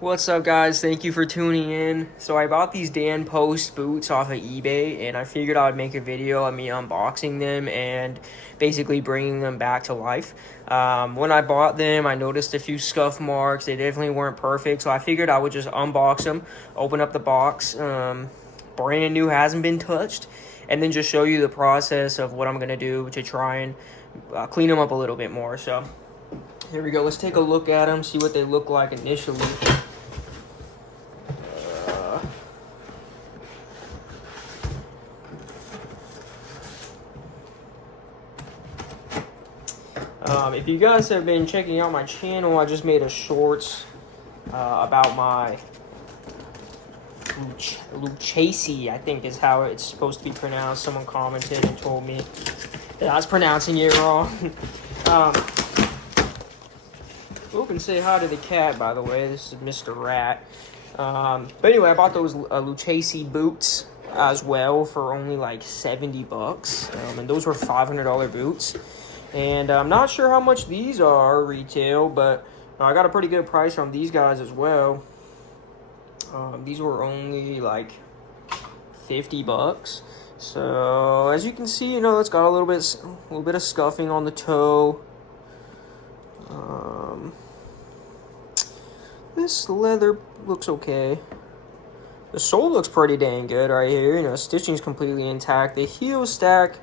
What's up, guys? Thank you for tuning in. So I bought these Dan Post boots off of eBay, and I figured I would make a video of me unboxing them and basically bringing them back to life. When I bought them, I noticed a few scuff marks. They definitely weren't perfect, so I figured I would just unbox them, open up the box, brand new, hasn't been touched, and then just show you the process of what I'm going to do to try and clean them up a little bit more. So here we go. Let's take a look at them, see what they look like initially. If you guys have been checking out my channel, I just made a shorts about my Lucchese, I think is how it's supposed to be pronounced. Someone commented and told me that I was pronouncing it wrong. Oop, and say hi to the cat, by the way. This is Mr. Rat. But anyway, I bought those Lucchese boots as well for only like 70 bucks. And those were $500 boots. And I'm not sure how much these are retail, but I got a pretty good price on these guys as well. These were only like 50 bucks. So as you can see, you know, it's got a little bit of scuffing on the toe. This leather looks okay. The sole looks pretty dang good right here. You know, stitching's completely intact. The heel stack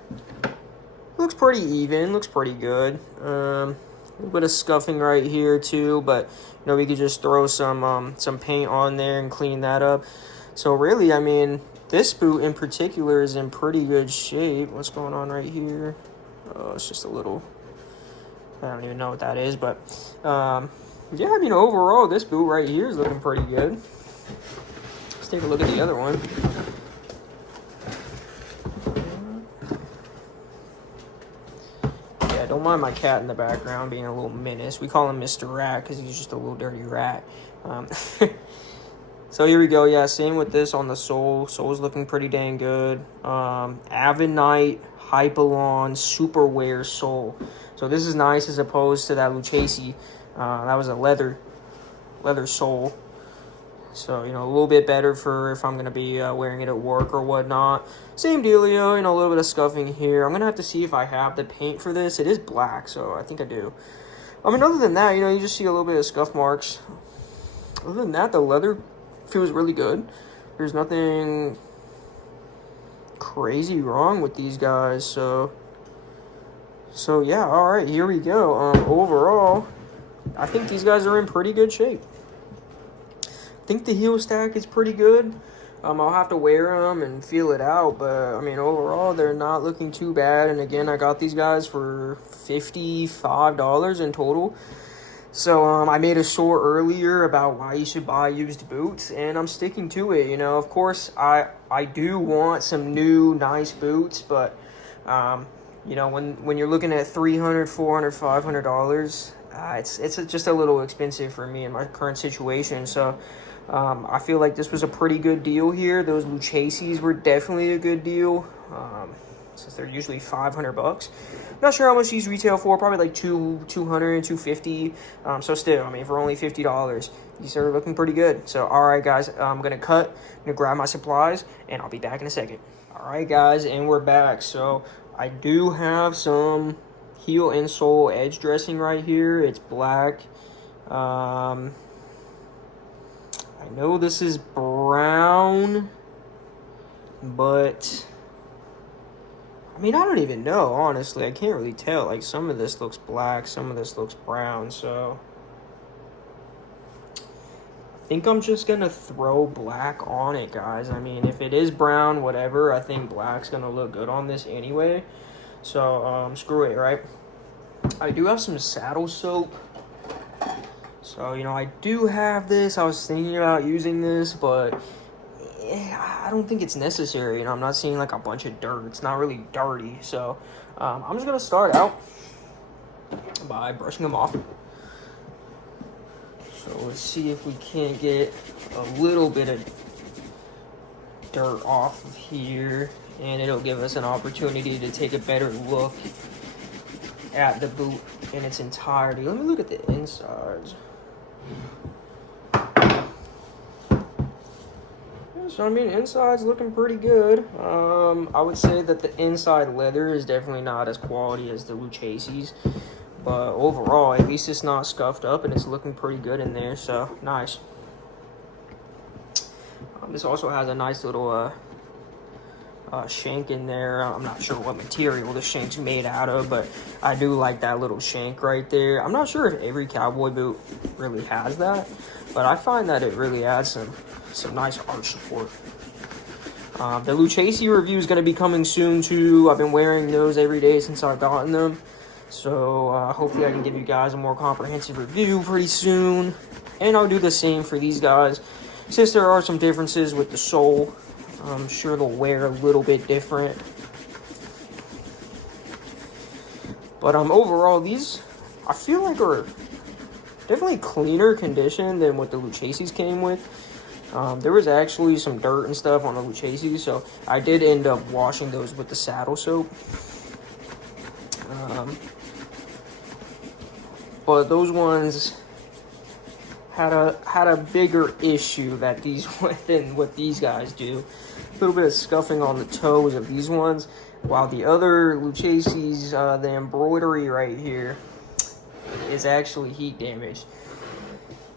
looks pretty even, looks pretty good. A little bit of scuffing right here too, but you know, we could just throw some paint on there and clean that up. So really, I mean, this boot in particular is in pretty good shape. What's going on right here? Oh, it's just a little, I don't even know what that is, but yeah, I mean, overall, this boot right here is looking pretty good. Let's take a look at the other one. Don't mind my cat in the background being a little menace. We call him Mr. Rat because he's just a little dirty rat. So here we go. Yeah, same with this on the sole. Sole's looking pretty dang good. Avenite Hypalon Super Wear sole. So this is nice as opposed to that Lucchese. That was a leather sole. So, you know, a little bit better for if I'm going to be wearing it at work or whatnot. Same dealio, you know, a little bit of scuffing here. I'm going to have to see if I have the paint for this. It is black, so I think I do. I mean, other than that, you know, you just see a little bit of scuff marks. Other than that, the leather feels really good. There's nothing crazy wrong with these guys. So yeah, all right, here we go. Overall, I think these guys are in pretty good shape. I think the heel stack is pretty good. I'll have to wear them and feel it out, but I mean, overall, they're not looking too bad. And again, I got these guys for $55 in total. So I made a short earlier about why you should buy used boots, and I'm sticking to it. You know, of course, I do want some new nice boots, but you know, when you're looking at $300, $400, $500, it's just a little expensive for me in my current situation. So I feel like this was a pretty good deal here. Those Lucchese's were definitely a good deal, since they're usually 500 bucks. Not sure how much these retail for, probably like $200, $250. So still, I mean, for only $50, these are looking pretty good. So, all right, guys, I'm going to cut, I'm going to grab my supplies, and I'll be back in a second. All right, guys, and we're back. So I do have some heel and sole edge dressing right here. It's black. I know this is brown, but I mean, I don't even know, honestly. I can't really tell. Like, some of this looks black, some of this looks brown, so I think I'm just gonna throw black on it, guys. I mean, if it is brown, whatever, I think black's gonna look good on this anyway. So, screw it, right? I do have some saddle soap. So, you know, I do have this. I was thinking about using this, but I don't think it's necessary. You know, I'm not seeing like a bunch of dirt. It's not really dirty. So, I'm just going to start out by brushing them off. So, let's see if we can't get a little bit of dirt off of here. And it'll give us an opportunity to take a better look at the boot in its entirety. Let me look at the insides. So I mean, inside's looking pretty good. I would say that the inside leather is definitely not as quality as the Lucchese's, but overall, at least it's not scuffed up and it's looking pretty good in there. So nice. This also has a nice little shank in there. I'm not sure what material the shank's made out of, but I do like that little shank right there. I'm not sure if every cowboy boot really has that, but I find that it really adds some nice arch support. The Lucchese review is going to be coming soon too. I've been wearing those every day since I've gotten them, so hopefully I can give you guys a more comprehensive review pretty soon. And I'll do the same for these guys, since there are some differences with the sole. I'm sure they'll wear a little bit different. But overall, these I feel like are definitely cleaner condition than what the Lucchese's came with. There was actually some dirt and stuff on the Lucchese's, so I did end up washing those with the saddle soap. But those ones had a bigger issue that these than what these guys do. A little bit of scuffing on the toes of these ones, while the other Lucchese's, the embroidery right here is actually heat damaged.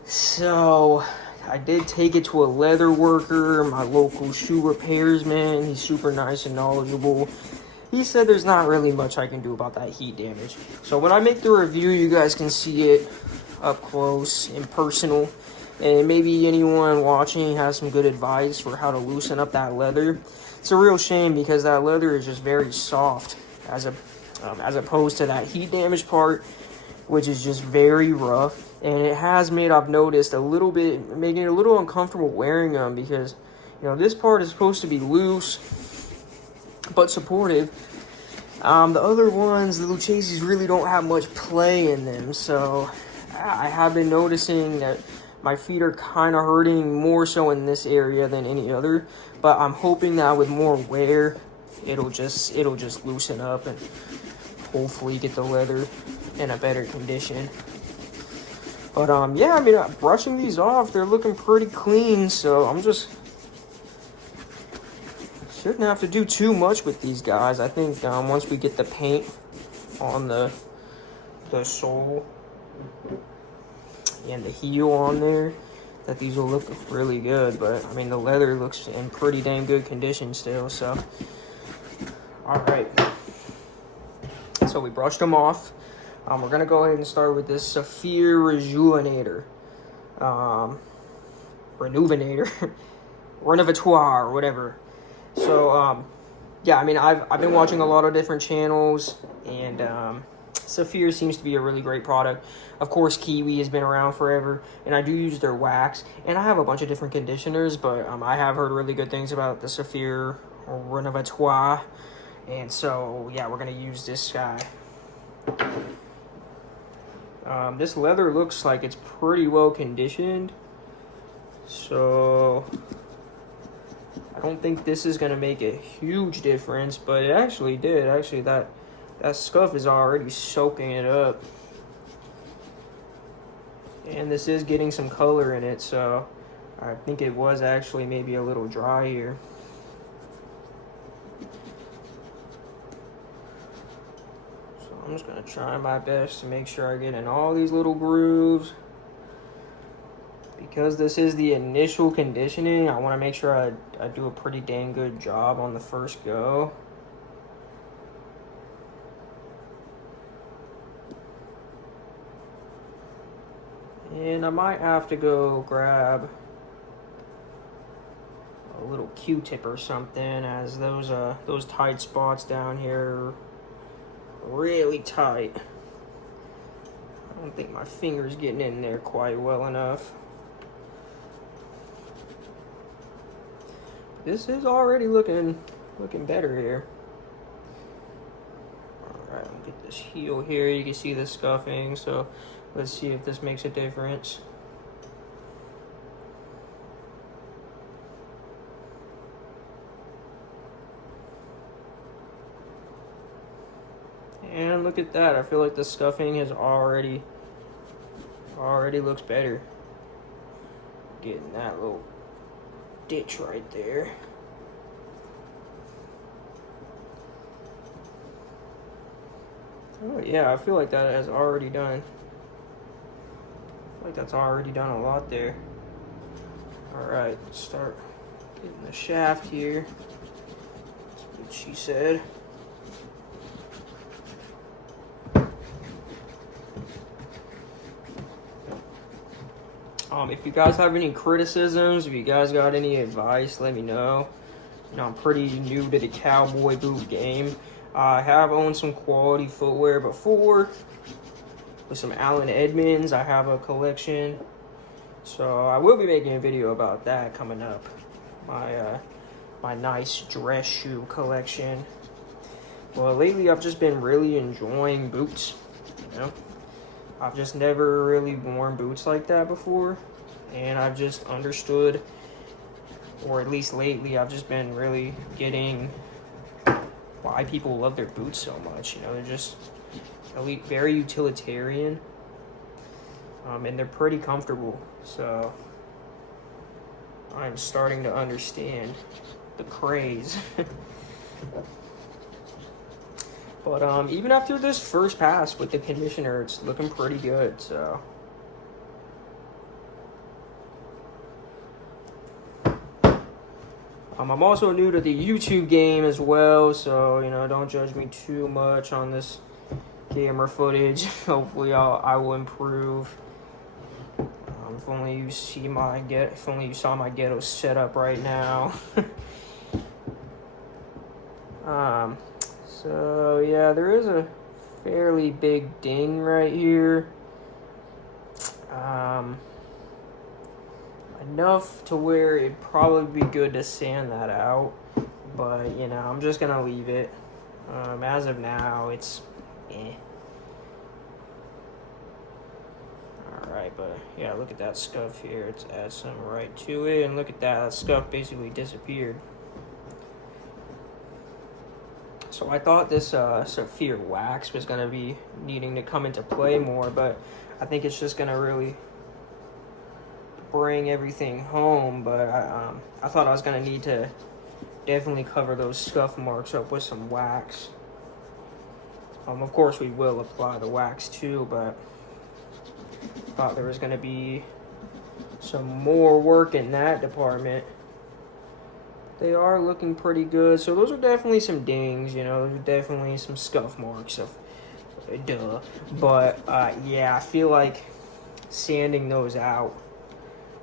So I did take it to a leather worker, my local shoe repairsman. He's super nice and knowledgeable. He said there's not really much I can do about that heat damage. So when I make the review, you guys can see it up close and personal. And maybe anyone watching has some good advice for how to loosen up that leather. It's a real shame because that leather is just very soft as opposed to that heat damage part, which is just very rough. And it has made, I've noticed, making it a little uncomfortable wearing them because, you know, this part is supposed to be loose but supportive. The other ones, the Lucchese's, really don't have much play in them. So I have been noticing that my feet are kind of hurting more so in this area than any other, but I'm hoping that with more wear, it'll just loosen up and hopefully get the leather in a better condition. But yeah, I mean, brushing these off, they're looking pretty clean, so I'm just shouldn't have to do too much with these guys. I think once we get the paint on the sole and the heel on there, that these will look really good. But I mean, the leather looks in pretty dang good condition still. So all right, so we brushed them off. We're gonna go ahead and start with this Saphir Rejuvenator, Renovatoire, or whatever. So yeah, I mean, I've been watching a lot of different channels, and Saphir seems to be a really great product. Of course, Kiwi has been around forever, and I do use their wax, and I have a bunch of different conditioners, but I have heard really good things about the Saphir Renovatoire, and so yeah, we're gonna use this guy. This leather looks like it's pretty well conditioned, so I don't think this is gonna make a huge difference, but it actually did. Actually, that scuff is already soaking it up. And this is getting some color in it, so I think it was actually maybe a little dry here. So I'm just gonna try my best to make sure I get in all these little grooves. Because this is the initial conditioning, I wanna make sure I do a pretty dang good job on the first go. And I might have to go grab a little Q-tip or something, as those tight spots down here are really tight. I don't think my finger's getting in there quite well enough. This is already looking better here. Alright, I'll get this heel here. You can see the scuffing, so let's see if this makes a difference. And look at that. I feel like the scuffing has already looks better. Getting that little ditch right there. Oh yeah, I feel like that has already done. I feel like that's already done a lot there. Alright, start getting the shaft here. That's what she said. If you guys have any criticisms, if you guys got any advice, let me know. You know, I'm pretty new to the cowboy boot game. I have owned some quality footwear before with some Allen Edmonds. I have a collection, so I will be making a video about that coming up. My nice dress shoe collection. Well, lately I've just been really enjoying boots. You know, I've just never really worn boots like that before, and I've just understood, or at least lately, I've just been really getting why people love their boots so much. You know, they're just very utilitarian, and they're pretty comfortable. So I'm starting to understand the craze. But even after this first pass with the conditioner, it's looking pretty good. So I'm also new to the YouTube game as well, so you know, don't judge me too much on this camera footage. Hopefully I will improve. If only you saw my ghetto setup right now. So yeah, there is a fairly big ding right here. Enough to where it'd probably be good to sand that out, but you know, I'm just gonna leave it. As of now, it's eh. Alright, but yeah, look at that scuff here. Let's add some right to it, and look at that. That scuff basically disappeared. So I thought this Saphir wax was going to be needing to come into play more, but I think it's just going to really bring everything home. But I thought I was going to need to definitely cover those scuff marks up with some wax. Of course, we will apply the wax too, but I thought there was going to be some more work in that department. They are looking pretty good. So those are definitely some dings, you know. Those are definitely some scuff marks. So, duh. But, yeah, I feel like sanding those out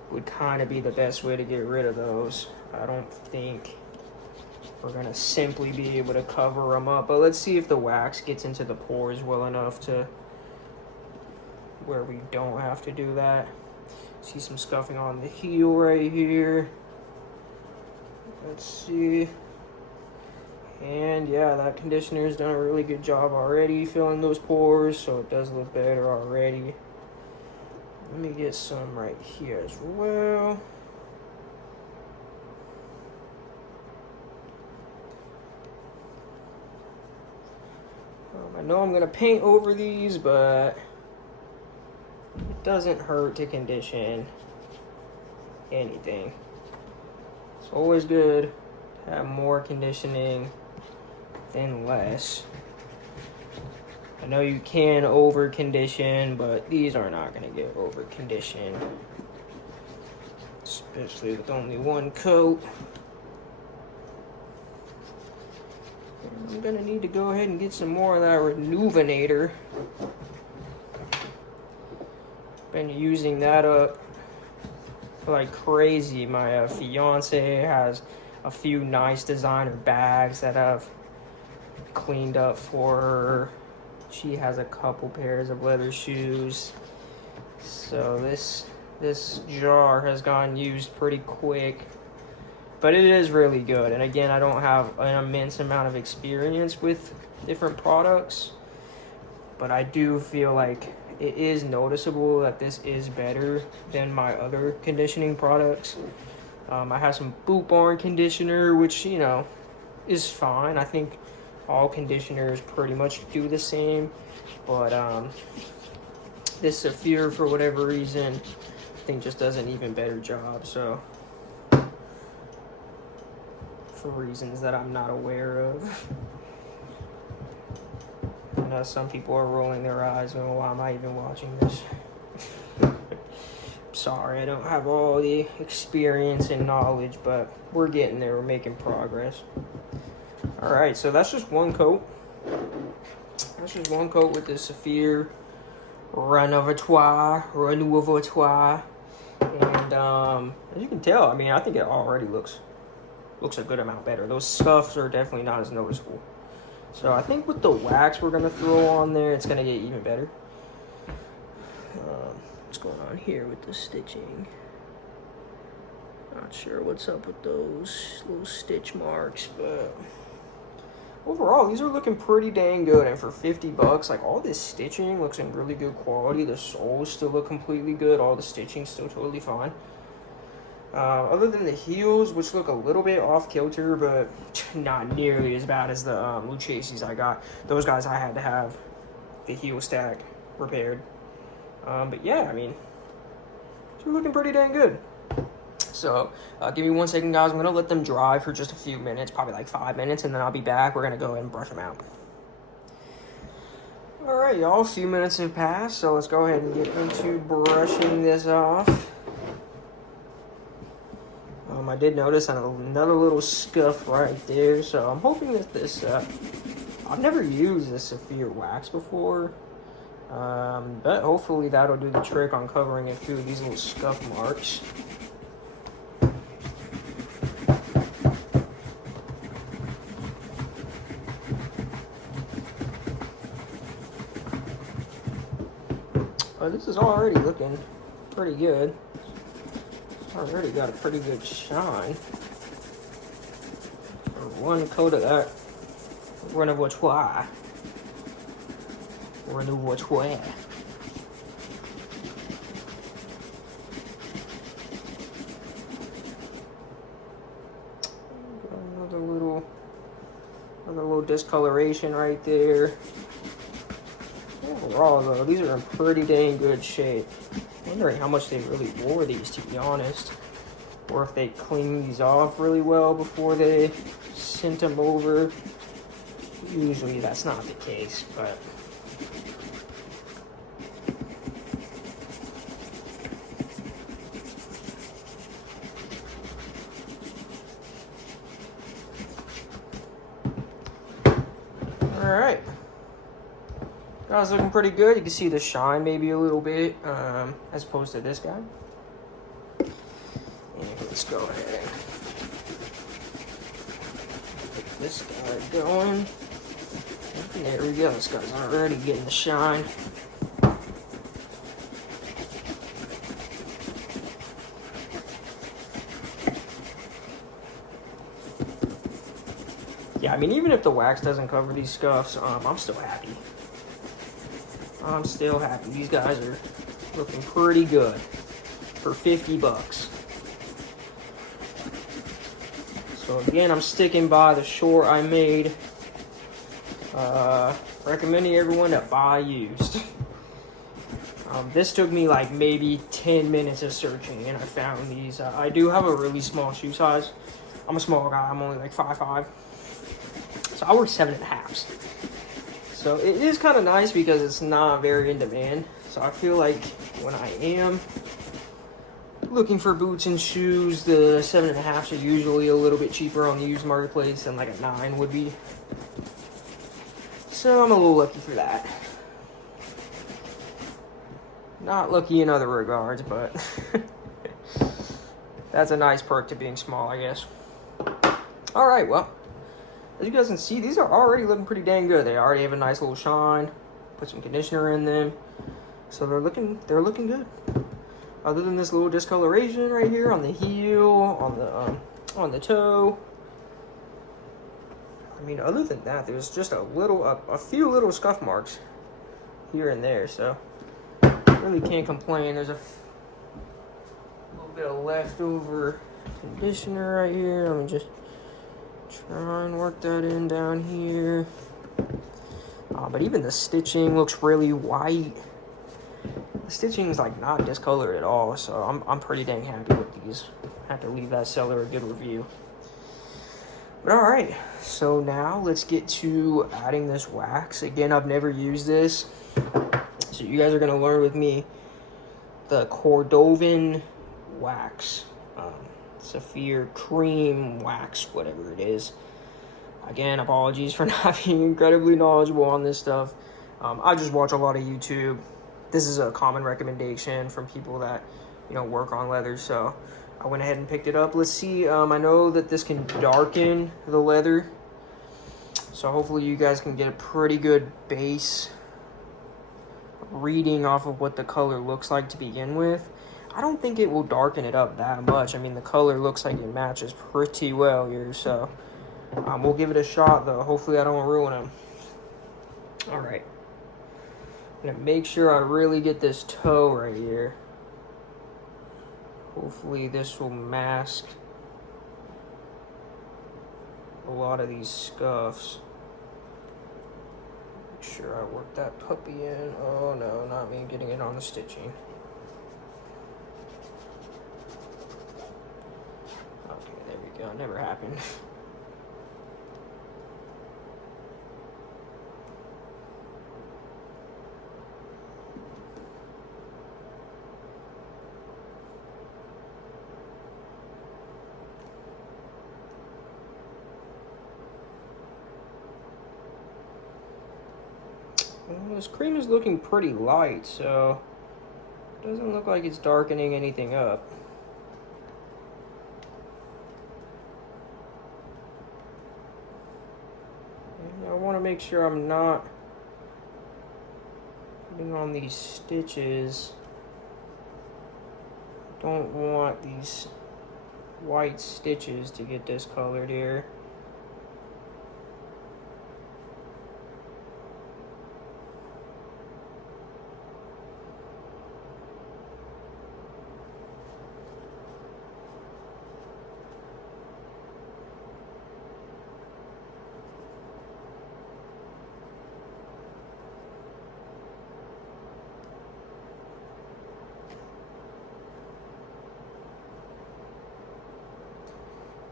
would kind of be the best way to get rid of those. I don't think we're going to simply be able to cover them up. But let's see if the wax gets into the pores well enough to where we don't have to do that. See some scuffing on the heel right here. Let's see. And yeah, that conditioner's done a really good job already filling those pores, so it does look better already. Let me get some right here as well. I know I'm gonna paint over these, but it doesn't hurt to condition anything. It's always good to have more conditioning than less. I know you can over condition, but these are not going to get over conditioned, especially with only one coat. I'm going to need to go ahead and get some more of that Renuvenator. Been using that up like crazy. My fiance has a few nice designer bags that I've cleaned up for her. She has a couple pairs of leather shoes. So this jar has gotten used pretty quick, but it is really good. And again, I don't have an immense amount of experience with different products, but I do feel like it is noticeable that this is better than my other conditioning products. I have some Boot Barn conditioner, which, you know, is fine. I think all conditioners pretty much do the same. But this Saphir, for whatever reason, I think just does an even better job. So for reasons that I'm not aware of. I know some people are rolling their eyes going, why am I even watching this? Sorry, I don't have all the experience and knowledge, but we're getting there. We're making progress. Alright, so that's just one coat. That's just one coat with the Saphir Renouveau. And as you can tell, I mean, I think it already looks a good amount better. Those scuffs are definitely not as noticeable. So I think with the wax we're going to throw on there, it's going to get even better. What's going on here with the stitching? Not sure what's up with those little stitch marks, but overall, these are looking pretty dang good. And for 50 bucks, like, all this stitching looks in really good quality. The soles still look completely good. All the stitching's still totally fine. Other than the heels, which look a little bit off kilter, but not nearly as bad as the Lucchese's I got. Those guys I had to have the heel stack repaired. But yeah, I mean, they're looking pretty dang good. So, give me 1 second, guys. I'm going to let them dry for just a few minutes, probably like 5 minutes, and then I'll be back. We're going to go ahead and brush them out. Alright, y'all, a few minutes have passed, so let's go ahead and get into brushing this off. I did notice another little scuff right there, so I'm hoping that this, I've never used this Saphir wax before, but hopefully that'll do the trick on covering a few of these little scuff marks. This is already looking pretty good. Already got a pretty good shine. For one coat of that Renouveau. Another little discoloration right there. Overall, though, these are in pretty dang good shape. Wondering how much they really wore these, to be honest, or if they cleaned these off really well before they sent them over. Usually that's not the case, but all right. Guy's looking pretty good. You can see the shine maybe a little bit, as opposed to this guy. And let's go ahead and get this guy going. And there we go. This guy's already getting the shine. Yeah, I mean, even if the wax doesn't cover these scuffs, I'm still happy. I'm still happy. These guys are looking pretty good for 50 bucks. So again, I'm sticking by the short I made. Recommending everyone to buy used. This took me like maybe 10 minutes of searching and I found these. I do have a really small shoe size. I'm a small guy. I'm only like 5'5". So I wear 7.5s. So it is kind of nice because it's not very in demand. So I feel like when I am looking for boots and shoes, the 7.5s are usually a little bit cheaper on the used marketplace than like a 9 would be. So I'm a little lucky for that. Not lucky in other regards, but that's a nice perk to being small, I guess. All right, well, as you guys can see, these are already looking pretty dang good. They already have a nice little shine. Put some conditioner in them, so they're looking good. Other than this little discoloration right here on the heel, on the toe. I mean, other than that, there's just a few little scuff marks here and there. So really can't complain. There's a little bit of leftover conditioner right here. Let me just try and work that in down here. But even the stitching looks really white. The stitching is like not discolored at all, so I'm pretty dang happy with these. I have to leave that seller a good review. But all right, so now let's get to adding this wax. Again, I've never used this, so you guys are gonna learn with me the Cordovan wax, Saphir cream wax, whatever it is. Again, apologies for not being incredibly knowledgeable on this stuff. I just watch a lot of YouTube. This is a common recommendation from people that, you know, work on leather, so I went ahead and picked it up. Let's see, I know that this can darken the leather, so hopefully you guys can get a pretty good base reading off of what the color looks like to begin with. I don't think it will darken it up that much. I mean, the color looks like it matches pretty well here, so we'll give it a shot, though. Hopefully I don't ruin them. All right. I'm gonna make sure I really get this toe right here. Hopefully this will mask a lot of these scuffs. Make sure I work that puppy in. Oh no, not me getting it on the stitching. Okay, there we go. Never happened. Well, this cream is looking pretty light, so it doesn't look like it's darkening anything up. And I want to make sure I'm not putting on these stitches. I don't want these white stitches to get discolored here.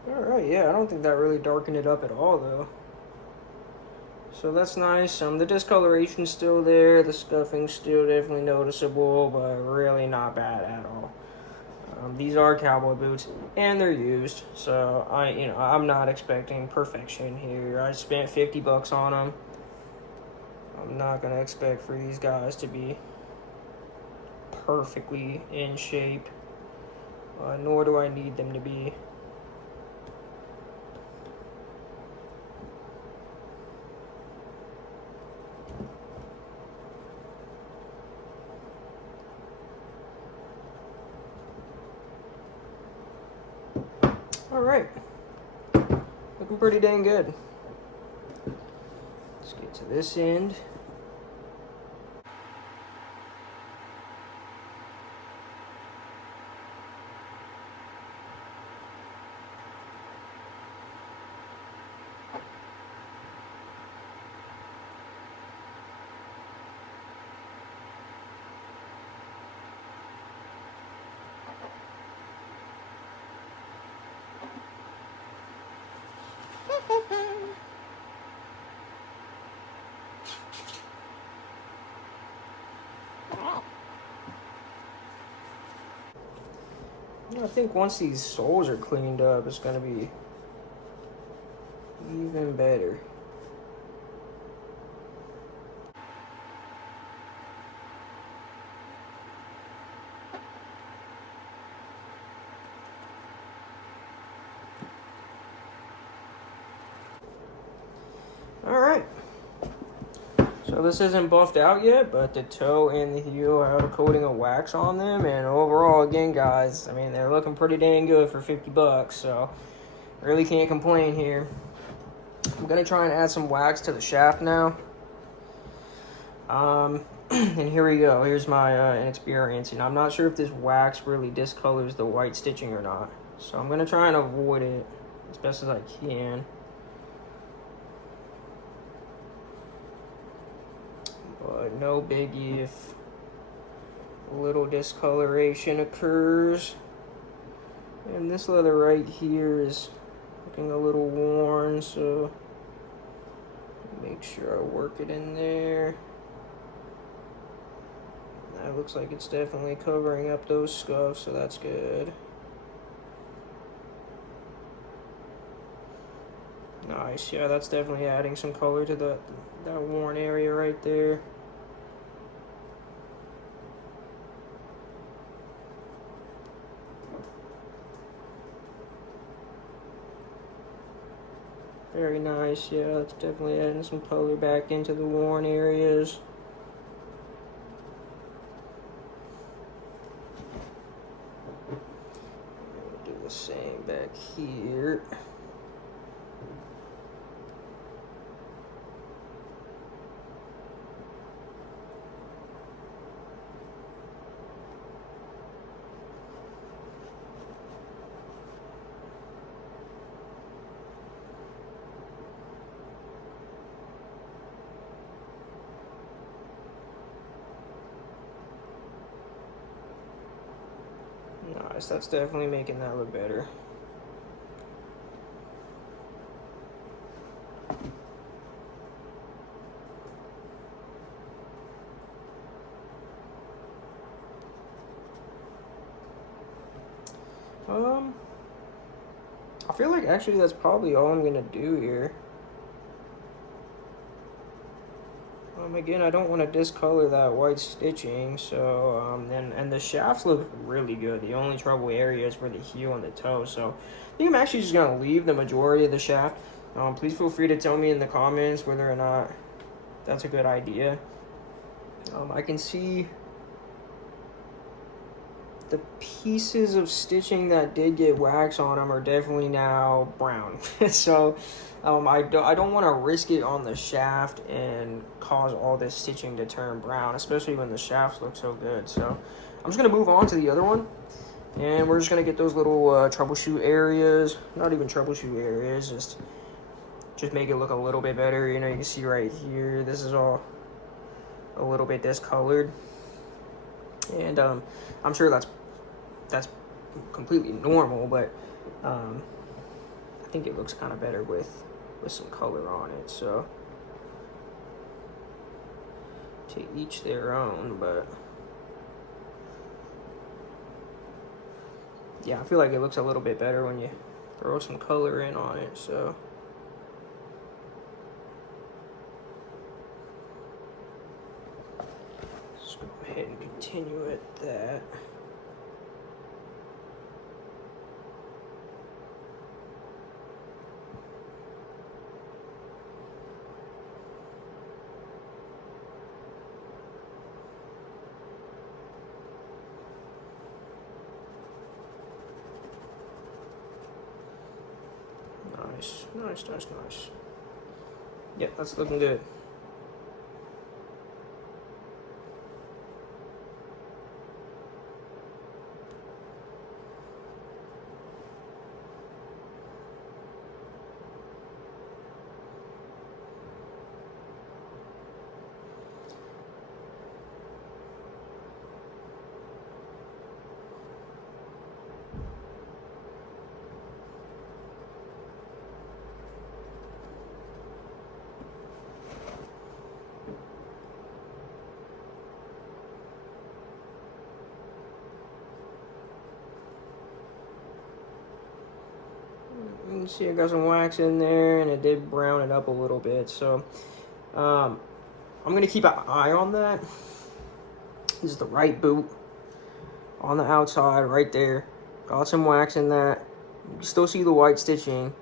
Alright, yeah, I don't think that really darkened it up at all, though. So that's nice. The discoloration's still there. The scuffing's still definitely noticeable, but really not bad at all. These are cowboy boots, and they're used. So, I'm not expecting perfection here. I spent 50 bucks on them. I'm not going to expect for these guys to be perfectly in shape, nor do I need them to be. All right, looking pretty dang good. Let's get to this end. I think once these soles are cleaned up, it's going to be even better. All right. So this isn't buffed out yet, but the toe and the heel have a coating of wax on them, and overall, again, guys, I mean, they're looking pretty dang good for 50 bucks, so really can't complain here. I'm gonna try and add some wax to the shaft now. And here we go. Here's my inexperience, and I'm not sure if this wax really discolors the white stitching or not, so I'm gonna try and avoid it as best as I can. But no biggie if a little discoloration occurs. And this leather right here is looking a little worn, so make sure I work it in there. That looks like it's definitely covering up those scuffs, so that's good. Nice, yeah, that's definitely adding some color to that worn area right there. Very nice, yeah, that's definitely adding some color back into the worn areas. Do the same back here. Nice, that's definitely making that look better. I feel like actually that's probably all I'm gonna do here. Again, I don't want to discolor that white stitching, so and the shafts look really good. The only trouble areas were the heel and the toe, so I think I'm actually just gonna leave the majority of the shaft. Please feel free to tell me in the comments whether or not that's a good idea. I can see the pieces of stitching that did get wax on them are definitely now brown. So I don't want to risk it on the shaft and cause all this stitching to turn brown, especially when the shafts look so good. So I'm just going to move on to the other one, and we're just going to get those little troubleshoot areas, not even troubleshoot areas, just make it look a little bit better. You know, you can see right here, this is all a little bit discolored, and I'm sure that's completely normal, but I think it looks kind of better with some color on it. So to each their own, but yeah, I feel like it looks a little bit better when you throw some color in on it. So let's go ahead and continue at that. Nice. Yep, that's looking good. You can see I got some wax in there, and it did brown it up a little bit. So I'm gonna keep an eye on that. This is the right boot on the outside right there. Got some wax in that. You can still see the white stitching,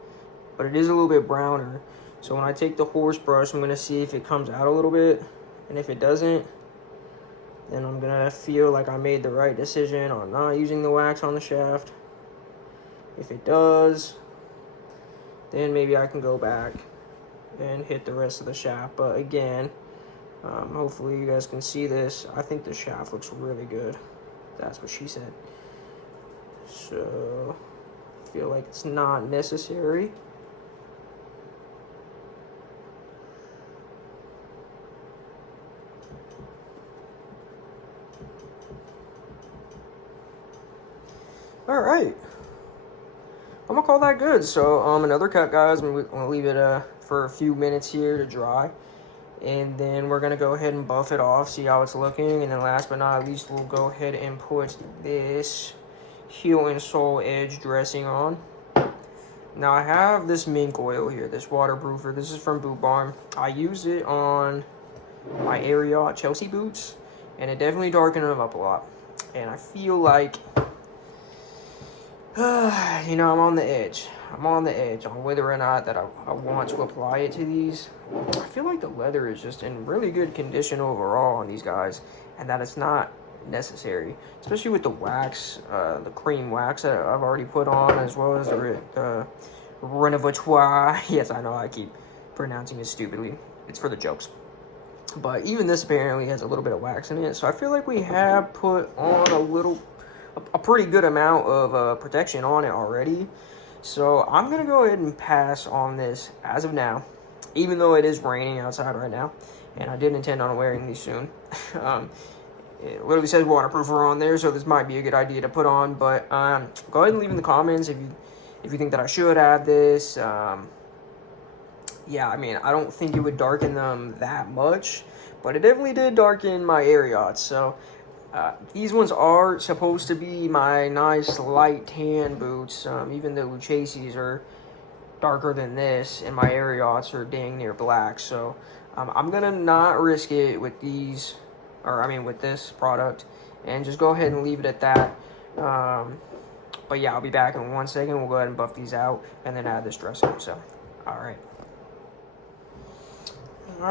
but it is a little bit browner. So when I take the horse brush, I'm gonna see if it comes out a little bit, and if it doesn't, then I'm gonna feel like I made the right decision on not using the wax on the shaft. If it does, then maybe I can go back and hit the rest of the shaft. But again, hopefully you guys can see this. I think the shaft looks really good. That's what she said. So I feel like it's not necessary. I'm gonna call that good. So another cut, guys. I'm gonna leave it for a few minutes here to dry, and then we're gonna go ahead and buff it off, see how it's looking, and then last but not least, we'll go ahead and put this heel and sole edge dressing on. Now I have this mink oil here, this waterproofer. This is from Boot Barn. I use it on my Ariat Chelsea boots, and it definitely darkened them up a lot. And I feel like, you know, I'm on the edge. I'm on the edge on whether or not that I want to apply it to these. I feel like the leather is just in really good condition overall on these guys, and that it's not necessary, especially with the wax, the cream wax that I've already put on, as well as the Renovatoire. Yes, I know I keep pronouncing it stupidly. It's for the jokes. But even this apparently has a little bit of wax in it, so I feel like we have put on a pretty good amount of protection on it already. So I'm gonna go ahead and pass on this as of now, even though it is raining outside right now, and I did intend on wearing these soon. It literally says waterproofer on there, so this might be a good idea to put on. But go ahead and leave in the comments if you think that I should add this. Yeah, I mean, I don't think it would darken them that much, but it definitely did darken my Ariats. So these ones are supposed to be my nice light tan boots. Even the Lucchese's are darker than this, and my Ariats are dang near black. So I'm gonna not risk it with these, or I mean with this product, and just go ahead and leave it at that. But yeah, I'll be back in 1 second. We'll go ahead and buff these out and then add this dressing. So, all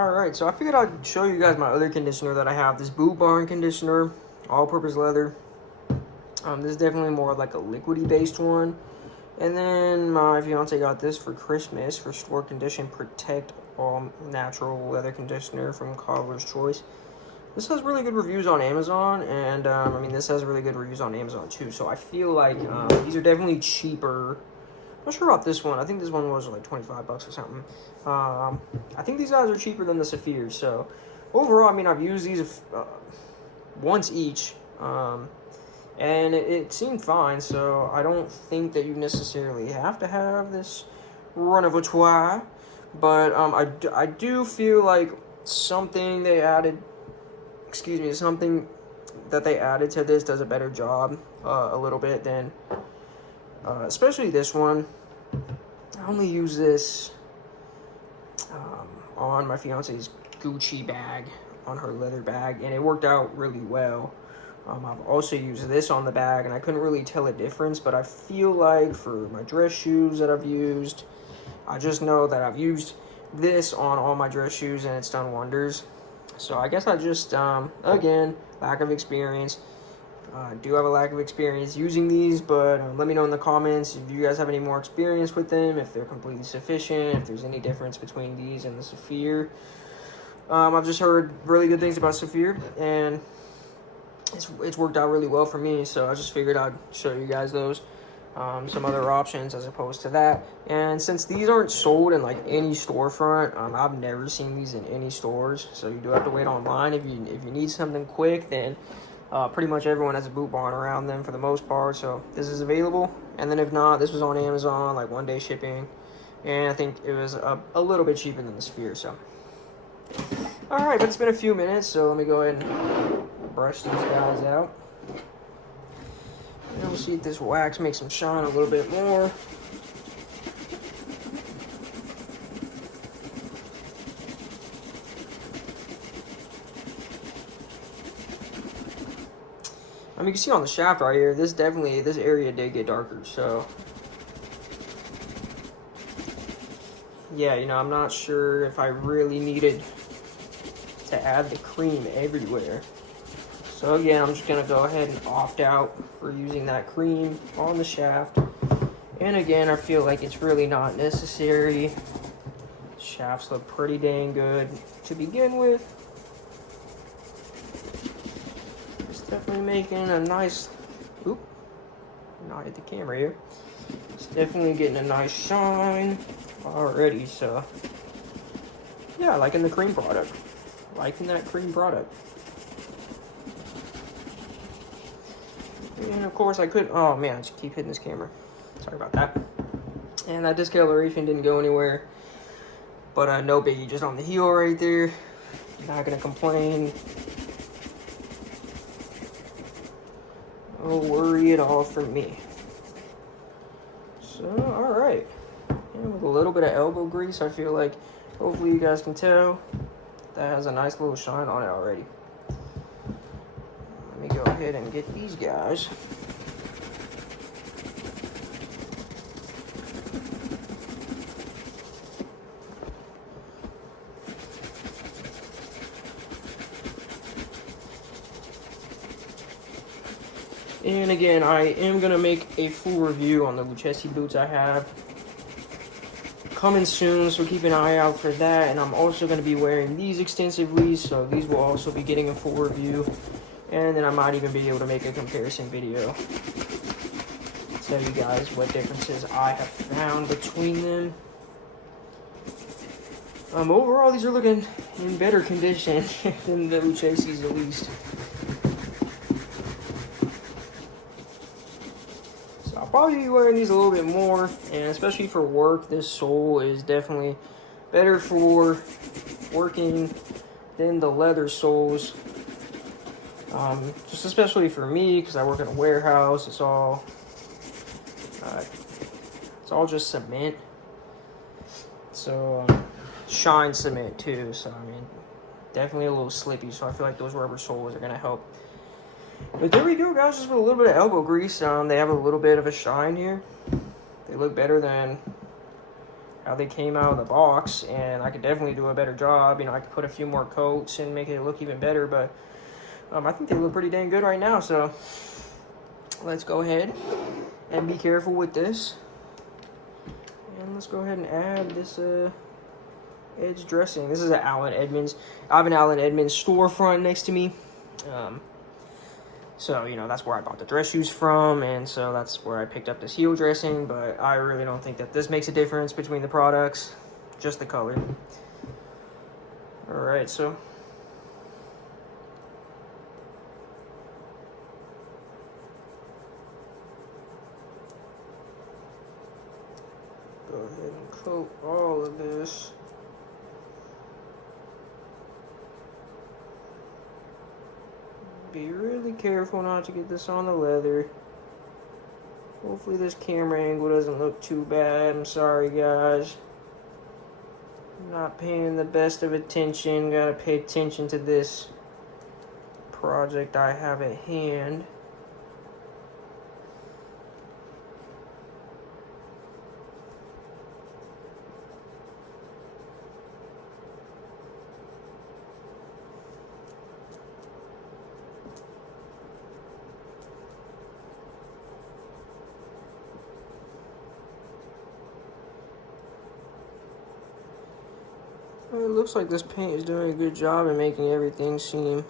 right, so I figured I'd show you guys my other conditioner that I have. This Boot Barn conditioner, all-purpose leather. This is definitely more like a liquidy based one. And then my fiance got this for Christmas for Store Condition Protect All Natural Leather Conditioner from Cobbler's Choice. This has really good reviews on Amazon, and I mean, this has really good reviews on Amazon too. So I feel like these are definitely cheaper. I'm not sure about this one. I think this one was like 25 bucks or something. I think these guys are cheaper than the Saphirs. So overall, I mean, I've used these once each, and it seemed fine. So I don't think that you necessarily have to have this Renovatoire, but I do feel like something they added, something that they added to this does a better job a little bit than, especially this one. I only use this on my fiance's Gucci bag, on her leather bag, and it worked out really well. I've also used this on the bag, and I couldn't really tell a difference, but I feel like for my dress shoes that I've used, I just know that I've used this on all my dress shoes, and it's done wonders. So I guess I just, again, lack of experience. I do have a lack of experience using these, but let me know in the comments if you guys have any more experience with them, if they're completely sufficient, if there's any difference between these and the Saphir. I've just heard really good things about Saphir, and it's worked out really well for me, so I just figured I'd show you guys those. Some other options as opposed to that. And since these aren't sold in like any storefront, I've never seen these in any stores, so you do have to wait online. If you need something quick, then pretty much everyone has a Boot Barn around them for the most part, so this is available. And then if not, this was on Amazon, like 1-day shipping, and I think it was a little bit cheaper than the Saphir. So all right, but it's been a few minutes, so let me go ahead and brush these guys out. And we'll see if this wax makes them shine a little bit more. I mean, you can see on the shaft right here, this area did get darker, so. Yeah, you know, I'm not sure if I really needed to add the cream everywhere. So again, I'm just gonna go ahead and opt out for using that cream on the shaft. And again, I feel like it's really not necessary. Shafts look pretty dang good to begin with. It's definitely making a nice, oop, not hit the camera here. It's definitely getting a nice shine already, so yeah, liking the cream product. Liking that cream product. And of course I could, oh man, I just keep hitting this camera. Sorry about that. And that discoloration didn't go anywhere. But no biggie, just on the heel right there. Not gonna complain. No worry at all for me. So, alright. And with a little bit of elbow grease, I feel like, hopefully you guys can tell, that has a nice little shine on it already. Let me go ahead and get these guys. And again, I am going to make a full review on the Lucchese boots I have coming soon, so keep an eye out for that. And I'm also going to be wearing these extensively, so these will also be getting a full review. And then I might even be able to make a comparison video, tell you guys what differences I have found between them. Overall, these are looking in better condition than the Lucchese's at least. I'll probably be wearing these a little bit more, and especially for work, this sole is definitely better for working than the leather soles. Just especially for me, because I work in a warehouse. It's all just cement. So shine cement too. So I mean, definitely a little slippy. So I feel like those rubber soles are gonna help. But there we go, guys, just with a little bit of elbow grease. They have a little bit of a shine here. They look better than how they came out of the box, and I could definitely do a better job. You know, I could put a few more coats and make it look even better, but I think they look pretty dang good right now. So let's go ahead and be careful with this. And let's go ahead and add this edge dressing. This is an Allen Edmonds. I have an Allen Edmonds storefront next to me. So, you know, that's where I bought the dress shoes from, and so that's where I picked up this heel dressing, but I really don't think that this makes a difference between the products, just the color. Alright, so go ahead and coat all of this. Be really careful not to get this on the leather. Hopefully this camera angle doesn't look too bad. I'm sorry, guys. I'm not paying the best of attention. Gotta pay attention to this project I have at hand. It looks like this paint is doing a good job in making everything seem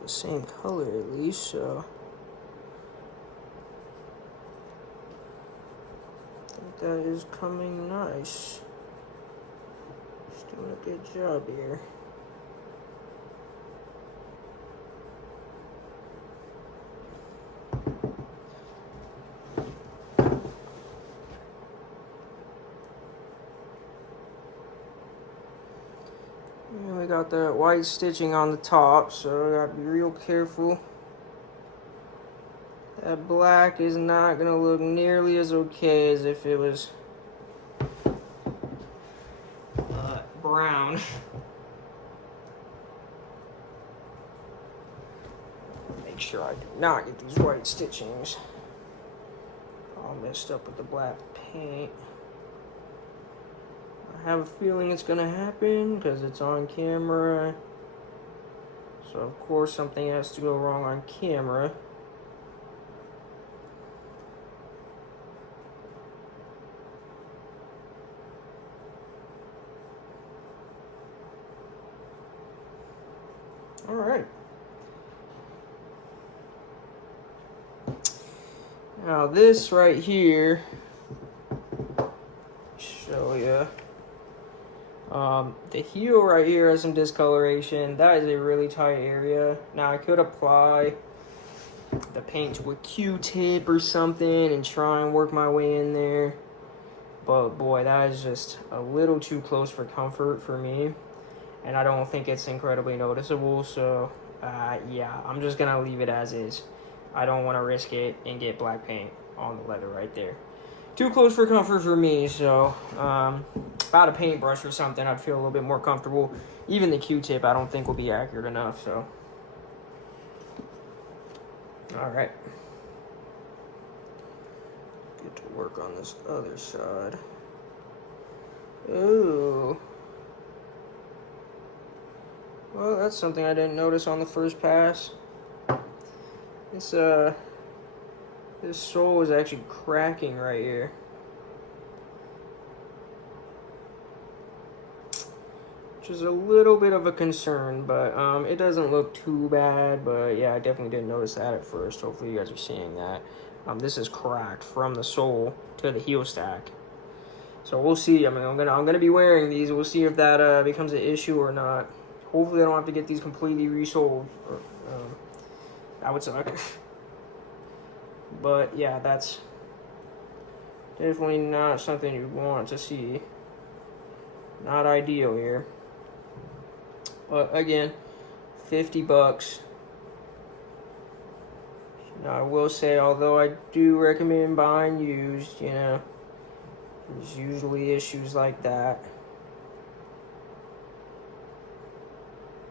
the same color at least, so I think that is coming nice. It's doing a good job here. And we got the white stitching on the top, so I gotta be real careful. That black is not gonna look nearly as okay as if it was brown. Make sure I do not get these white stitchings all messed up with the black paint. I have a feeling it's gonna happen because it's on camera. So of course something has to go wrong on camera. All right. Now this right here, show you. The heel right here has some discoloration. That is a really tight area. Now I could apply the paint with Q-tip or something and try and work my way in there. But boy, that is just a little too close for comfort for me. And I don't think it's incredibly noticeable. So yeah, I'm just going to leave it as is. I don't want to risk it and get black paint on the leather right there. Too close for comfort for me. So about a paintbrush or something, I'd feel a little bit more comfortable. Even the Q-tip I don't think will be accurate enough. So all right. Get to work on this other side. Ooh. Well, that's something I didn't notice on the first pass. This sole is actually cracking right here. Which is a little bit of a concern, but it doesn't look too bad. But yeah, I definitely didn't notice that at first. Hopefully you guys are seeing that. This is cracked from the sole to the heel stack. So we'll see. I mean, I'm gonna be wearing these. We'll see if that becomes an issue or not. Hopefully I don't have to get these completely resoled. That would suck. But yeah, that's definitely not something you want to see. Not ideal here. But again, $50. Now I will say, although I do recommend buying used, you know, there's usually issues like that.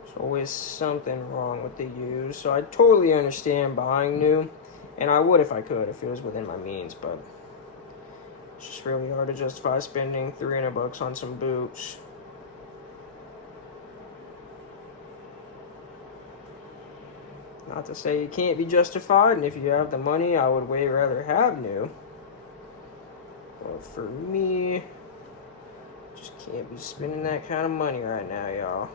There's always something wrong with the used. So I totally understand buying new. And I would if I could, if it was within my means, but it's just really hard to justify spending $300 on some boots. Not to say it can't be justified, and if you have the money, I would way rather have new. But for me, just can't be spending that kind of money right now, y'all.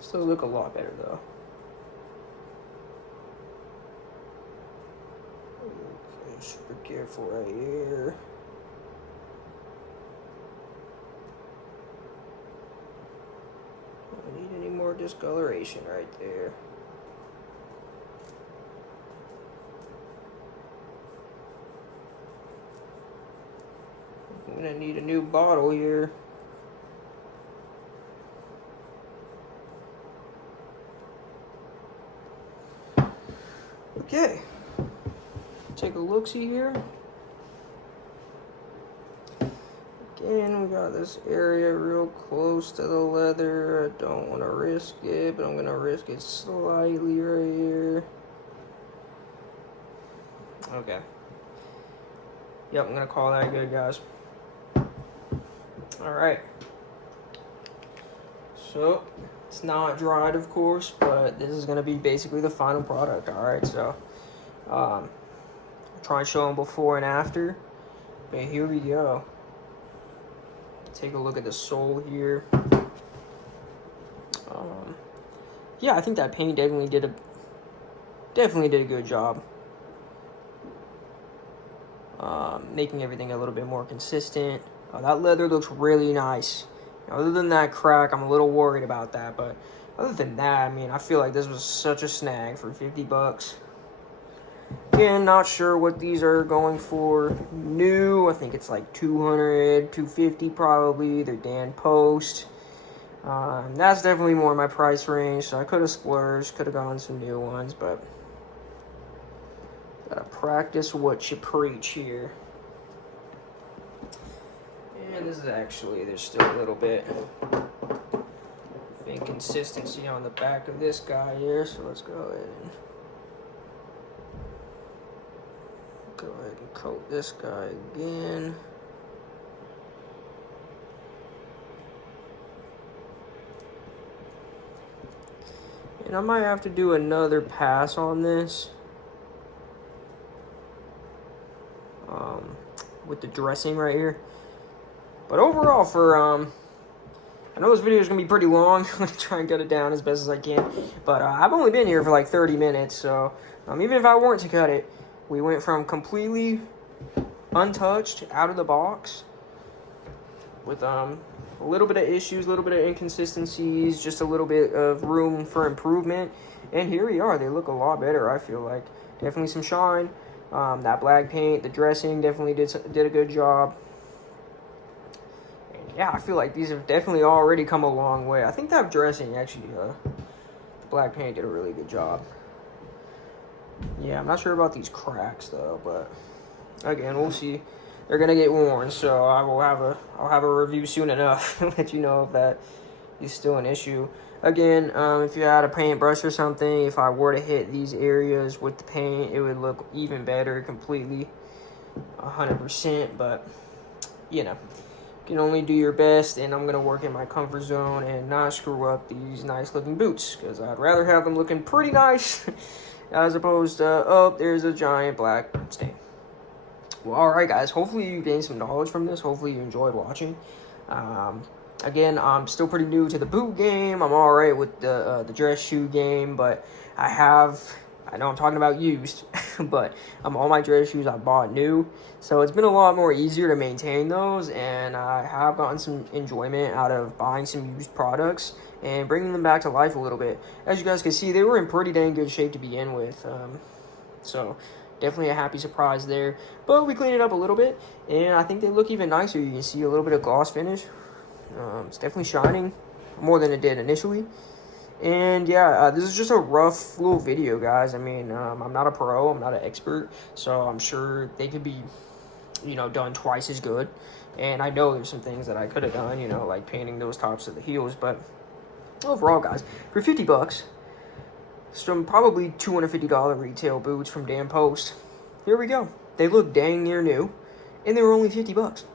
Still look a lot better though. Okay, super careful right here. Don't need any more discoloration right there. I'm gonna need a new bottle here. Okay, take a look-see here. Again, we got this area real close to the leather. I don't want to risk it, but I'm going to risk it slightly right here. Okay. Yep, I'm going to call that good, guys. Alright. So, it's not dried, of course, but this is going to be basically the final product. Alright, so I'll try and show them before and after. But here we go. Take a look at the sole here. Yeah, I think that paint definitely did a good job. Making everything a little bit more consistent. That leather looks really nice. Other than that crack, I'm a little worried about that, but other than that, I mean, I feel like this was such a snag for $50. Again, not sure what these are going for new. I think it's like $200, $250 probably. They're Dan Post. That's definitely more my price range, so I could have splurged, could have gone some new ones, but gotta practice what you preach here. And this is actually, there's still a little bit of inconsistency on the back of this guy here, so let's go ahead and coat this guy again. And I might have to do another pass on this. With the dressing right here. But overall, for I know this video is going to be pretty long. I'm going to try and cut it down as best as I can. But I've only been here for like 30 minutes. So even if I weren't to cut it, we went from completely untouched, out of the box, with a little bit of issues, a little bit of inconsistencies, just a little bit of room for improvement. And here we are. They look a lot better, I feel like. Definitely some shine. That black paint, the dressing definitely did a good job. And yeah, I feel like these have definitely already come a long way. I think that dressing actually, the black paint did a really good job. Yeah, I'm not sure about these cracks though, but again, we'll see. They're gonna get worn, so I'll have a review soon enough to let you know if that is still an issue. Again, if you had a paintbrush or something, if I were to hit these areas with the paint, it would look even better, completely, 100%. But you know, you can only do your best, and I'm gonna work in my comfort zone and not screw up these nice looking boots, because I'd rather have them looking pretty nice as opposed to, oh, there's a giant black stain. Well, alright guys, hopefully you gained some knowledge from this. Hopefully you enjoyed watching. Again, I'm still pretty new to the boot game. I'm alright with the dress shoe game, but I know I'm talking about used, but all my dress shoes I bought new. So it's been a lot more easier to maintain those, and I have gotten some enjoyment out of buying some used products and bringing them back to life a little bit. As you guys can see, they were in pretty dang good shape to begin with. So definitely a happy surprise there. But we cleaned it up a little bit, and I think they look even nicer. You can see a little bit of gloss finish. It's definitely shining more than it did initially. And yeah, this is just a rough little video, guys. I mean, I'm not a pro, I'm not an expert, so I'm sure they could be, done twice as good. And I know there's some things that I could have done, like painting those tops of the heels. But overall, guys, for 50 bucks, some probably $250 retail boots from Dan Post. Here we go. They look dang near new, and they were only 50 bucks.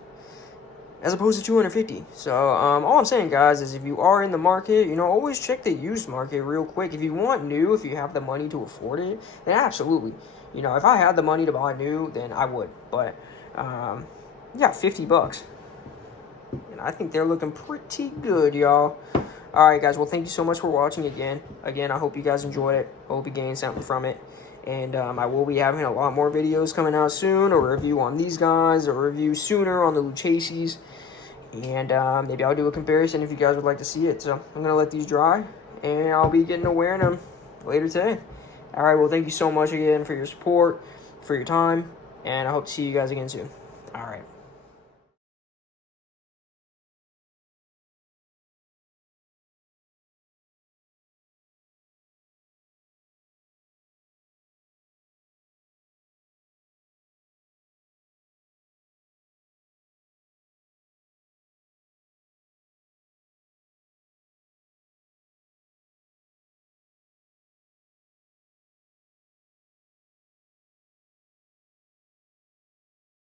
As opposed to 250. So all I'm saying, guys, is if you are in the market, always check the used market real quick. If you want new, if you have the money to afford it, then absolutely. If I had the money to buy new, then I would. But yeah, 50 bucks. And I think they're looking pretty good, y'all. All right, guys. Well, thank you so much for watching again. Again, I hope you guys enjoyed it. I hope you gained something from it. And I will be having a lot more videos coming out soon, a review on these guys, a review sooner on the Lucchese's, and maybe I'll do a comparison if you guys would like to see it. So I'm going to let these dry, and I'll be getting to wearing them later today. All right, well, thank you so much again for your support, for your time, and I hope to see you guys again soon. All right.